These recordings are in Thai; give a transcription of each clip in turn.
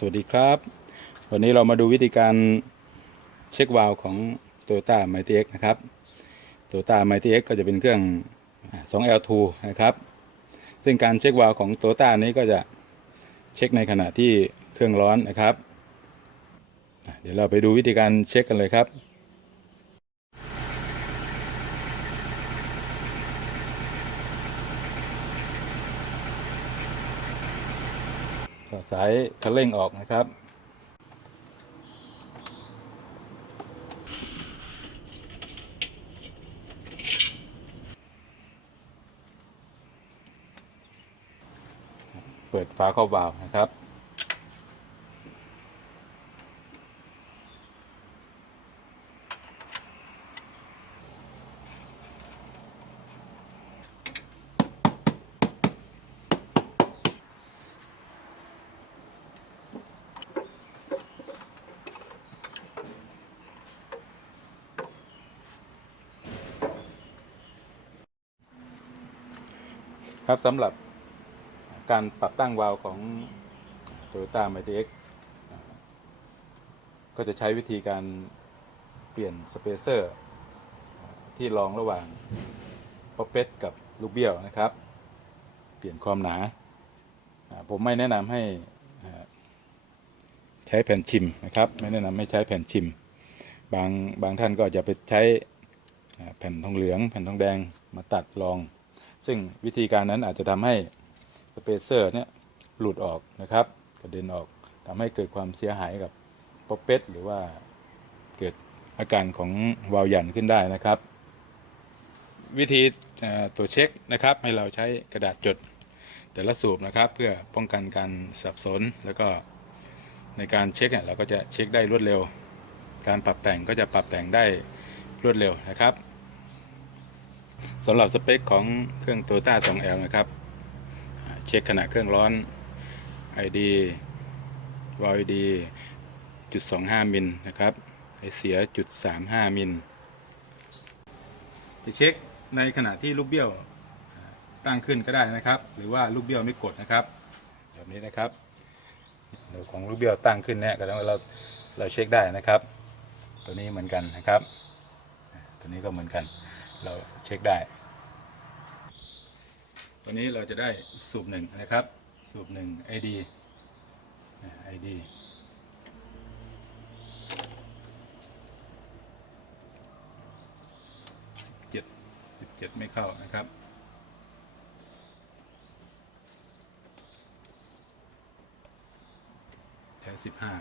สวัสดีครับ วันนี้เรามาดูวิธีการเช็ควาล์วของ Toyota m i g h t X นะครับ Toyota m i g h t X ก็จะเป็นเครื่อง 2L2 นะครับ ซึ่งการเช็ควาล์วของ Toyota นี้ก็จะเช็คในขณะที่เครื่องร้อนนะครับ เดี๋ยวเราไปดูวิธีการเช็คกันเลยครับ สายคันเร่งออกนะครับ เปิดฝาเข้าวาล์วนะครับ ครับสำหรับการปรับตั้งวาล์วของ Toyota m i g h t X ก็จะใช้วิธีการเปลี่ยนสเปเซอร์ที่รองระหว่างป๊อปเป็ดกับลูกเบี้ยวนะครับ เปลี่ยนความหนา ผมไม่แนะนำให้ใช้แผ่นชิมนะครับ ไม่แนะนำให้ใช้แผ่นชิม บางบางท่านก็จะไปใช้แผ่นทองเหลือง แผ่นทองแดงมาตัดรอง ซึ่งวิธีการนั้นอาจจะทำให้สเปเซอร์เนี่ยหลุดออกนะครับกระเด็นออกทำให้เกิดความเสียหายกับป๊อปเป็ดหรือว่าเกิดอาการของวาวหยันขึ้นได้นะครับ วิธีตัวเช็คนะครับให้เราใช้กระดาษจดแต่ละสูบนะครับเพื่อป้องกันการสับสนแล้วก็ในการเช็คเนี่ยเราก็จะเช็คได้รวดเร็ว การปรับแต่งก็จะปรับแต่งได้รวดเร็วนะครับ สำหรับสเปคของเครื่อง Toyota 2L นะครับ เช็คขณะเครื่องร้อน ID VD จุด25 มิลนะครับไอเสียจุด35 มิล จะเช็คในขณะที่ลูกเบี้ยวตั้งขึ้นก็ได้นะครับ หรือว่าลูกเบี้ยวไม่กดนะครับ แบบนี้นะครับเดี๋ยวของลูกเบี้ยวตั้งขึ้นเนี่ยก็ต้องเราเราเช็คได้นะครับ ตัวนี้เหมือนกันนะครับ ตัวนี้ก็เหมือนกันเราเช็คได้ ตัวนี้เราจะได้สูบหนึ่งนะครับ สูบหนึ่ง ID อ่า ID สิบเจ็ดสิบเจ็ดไม่เข้านะครับแค่สิบห้า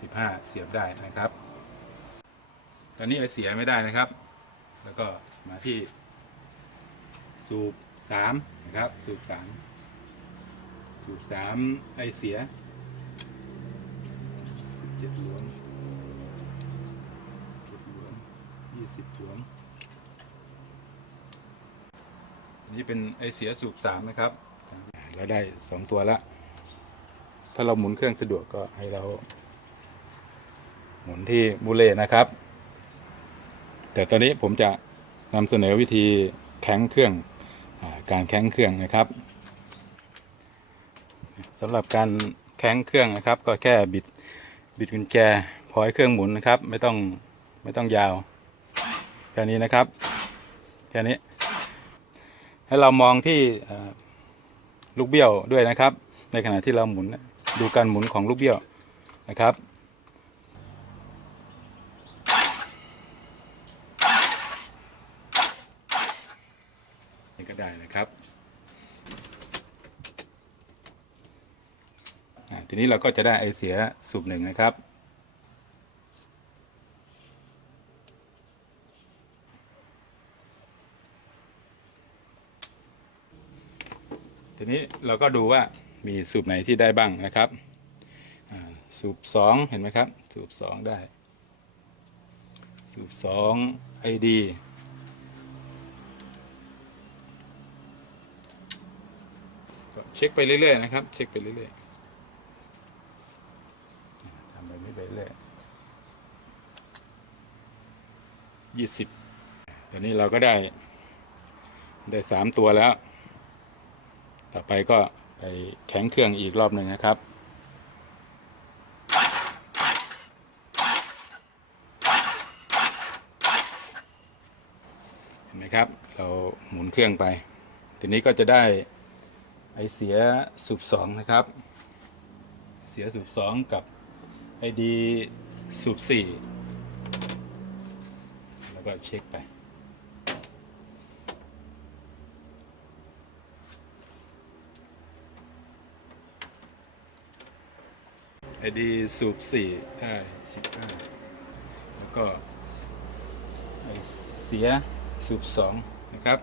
สิบห้าเสียบได้นะครับ ตอนนี้ไอเสียไม่ได้นะครับ แล้วก็มาที่ สูบสามนะครับสูบสามสูบสามไอเสียสิบเจ็ดหลวงเจ็ดหลวงยี่สิบหลวงอันนี้เป็นไอเสียสูบสามนะครับเราได้สองตัวละถ้าเราหมุนเครื่องสะดวกก็ให้เรา หมุนที่มูเลนะครับ แต่ตอนนี้ผมจะนำเสนอวิธีแข้งเครื่อง การแข้งเครื่องนะครับสำหรับการแข้งเครื่องนะครับ ก็แค่บิดบิดกุญแจพอให้เครื่องหมุนนะครับ ไม่ต้องไม่ต้องยาวแค่นี้นะครับแค่นี้ ให้เรามองที่ลูกเบี้ยวด้วยนะครับ ในขณะที่เราหมุนดูการหมุนของลูกเบี้ยวนะครับ นี่ก็ได้นะครับอ่าที นี้เราก็จะได้ไอเสียสูบหนึ่งนะครับ ทีนี้เราก็ดูว่ามีสูบไหนที่ได้บ้างนะครับสูบสองเห็นไหมครับ สูบสองได้ สูบสองไอดีเช็คไปเรื่อยๆนะครับ เช็คไปเรื่อยๆ ยี่สิบตอนนี้เราก็ได้ได้สามตัวแล้ว ต่อไปก็ไปแข็งเครื่องอีกรอบหนึ่งนะครับเห็นไหมครับ เราหมุนเครื่องไป ทีนี้ก็จะได้ไอเสียสูบสองนะครับ เสียสูบสองกับไอดีสูบสี่ ก็เช็คไป ไอดีสูบสี่ได้สิบห้าแล้วก็ไอเสียสูบสองนะครับ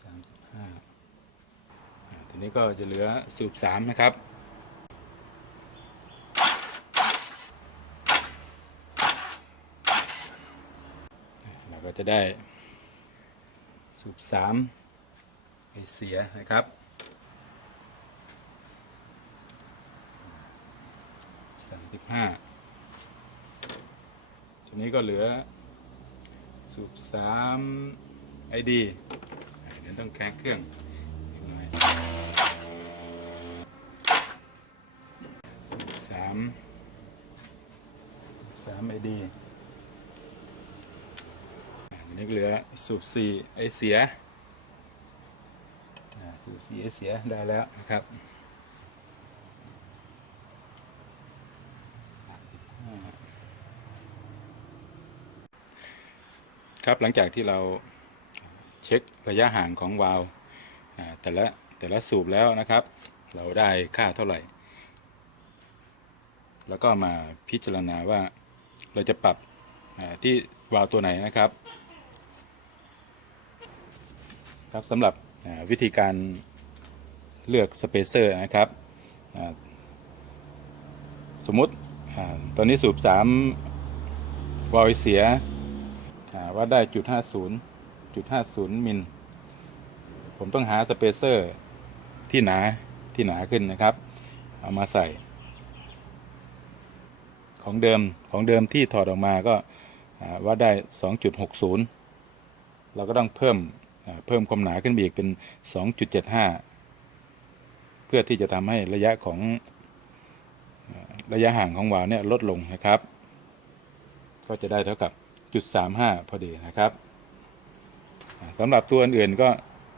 สามสิบห้าทีนี้ก็จะเหลือสูบสามนะครับ เรา ก็จะได้สูบสามไอเสียนะครับ สามสิบห้าทีนี้ก็เหลือสูบสามไอดีเดี๋ยวต้องแคะเครื่องสูบสามสามไอดีี้เหลือสูบสี่ไอเสียสูบสี่ไอเสียได้แล้วนะครับครับหลังจากที่เราเช็คระยะห่างของวาล์วแต่ละแต่ละสูบแล้วนะครับ เราได้ค่าเท่าไหร่ แล้วก็มาพิจารณาว่าเราจะปรับที่วาล์วตัวไหนนะครับ ครับสำหรับวิธีการเลือกสเปเซอร์นะครับสมมุติตอนนี้สูบ3วาล์วเสียอ่าได้จุดห้าศูนย์จุดห้าศูนย์มิล ผมต้องหาสเปเซอร์ที่หนาที่หนาขึ้นนะครับ เอามาใส่ ของเดิมของเดิมที่ถอดออกมาก็อ่าวัดได้ 2.60 เราก็ต้องเพิ่ม เพิ่มความหนาขึ้นไปอีกเป็น 2.75 เพื่อที่จะทำให้ระยะของระยะห่างของวาล์วเนี่ยลดลงนะครับ ก็จะได้เท่ากับจุด35 พอดีนะครับสำหรับตัวอื่นๆก็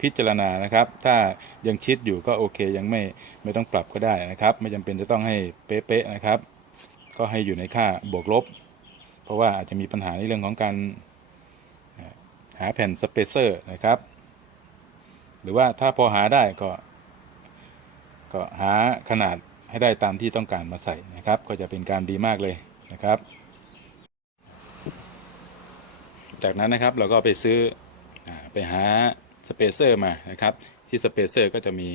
พิจารณานะครับ ถ้ายังชิดอยู่ก็โอเคยังไม่ไม่ต้องปรับก็ได้นะครับ ไม่จำเป็นจะต้องให้เป๊ะๆนะครับ ก็ให้อยู่ในค่าบวกลบ เพราะว่าอาจจะมีปัญหาในเรื่องของการ หาแผ่นสเปเซอร์นะครับ หรือว่าถ้าพอหาได้ก็ ก็หาขนาดให้ได้ตามที่ต้องการมาใส่นะครับ ก็จะเป็นการดีมากเลยนะครับ จากนั้นนะครับเราก็ไปซื้ออไปหาสเปเซอร์มานะครับ ที่สเปเซอร์ก็จะมี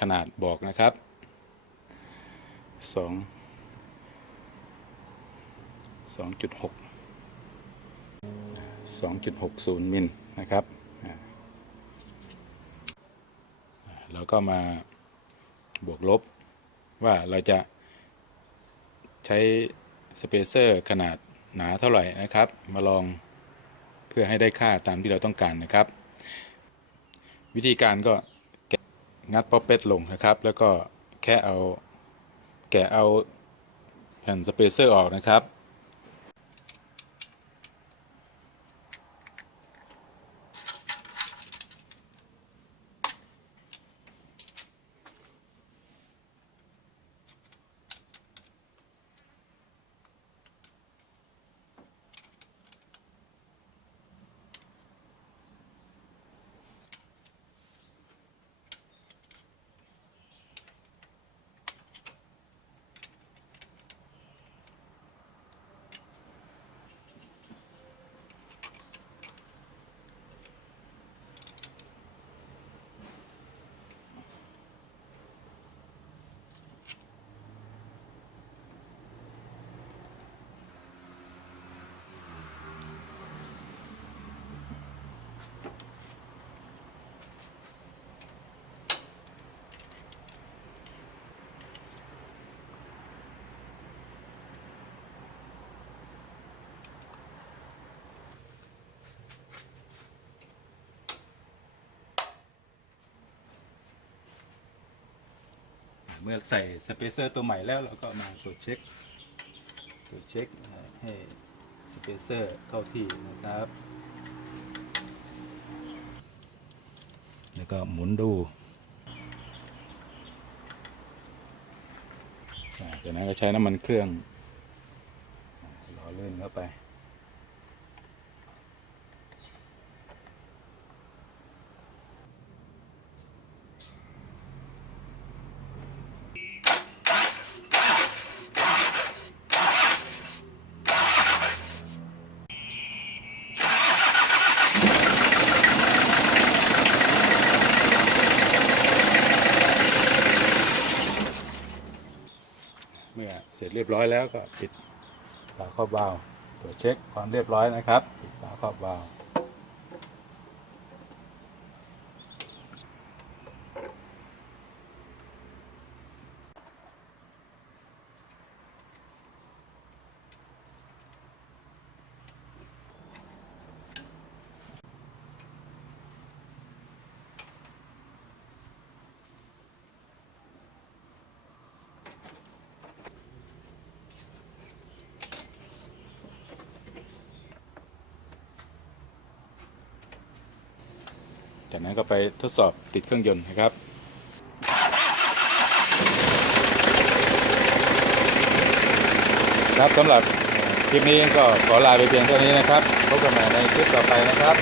ขนาดบอกนะครับ2 2.6 2.60 มิลนะครับอ่าแล้วก็มาบวกลบว่าเราจะใช้สเปเซอร์ขนาดหนาเท่าไหร่นะครับ มาลองเพื่อให้ได้ค่าตามที่เราต้องการนะครับ วิธีการก็แกะงัดป๊อปเป็ดลงนะครับ แล้วก็แค่เอาแกะเอาแผ่นสเปเซอร์ออกนะครับ เมื่อใส่สเปเซอร์ตัวใหม่แล้วเราก็มาตรวจเช็คตรวจเช็คให้สเปเซอร์เข้าที่นะครับ แล้วก็หมุนดูจากนั้นก็ใช้น้ำมันเครื่องอ่าหล่อลื่นเข้าไป เรียบร้อยแล้วก็ปิดฝาครอบวาล์วตรวจเช็คความเรียบร้อยนะครับ ปิดฝาครอบวาล์ว จากนั้นก็ไปทดสอบติดเครื่องยนต์นะครับครับสำหรับคลิปนี้ก็ขอลาไปเพียงเท่านี้นะครับพบกันใหม่ในคลิปต่อไปนะครับ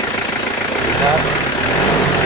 สวัสดีครับ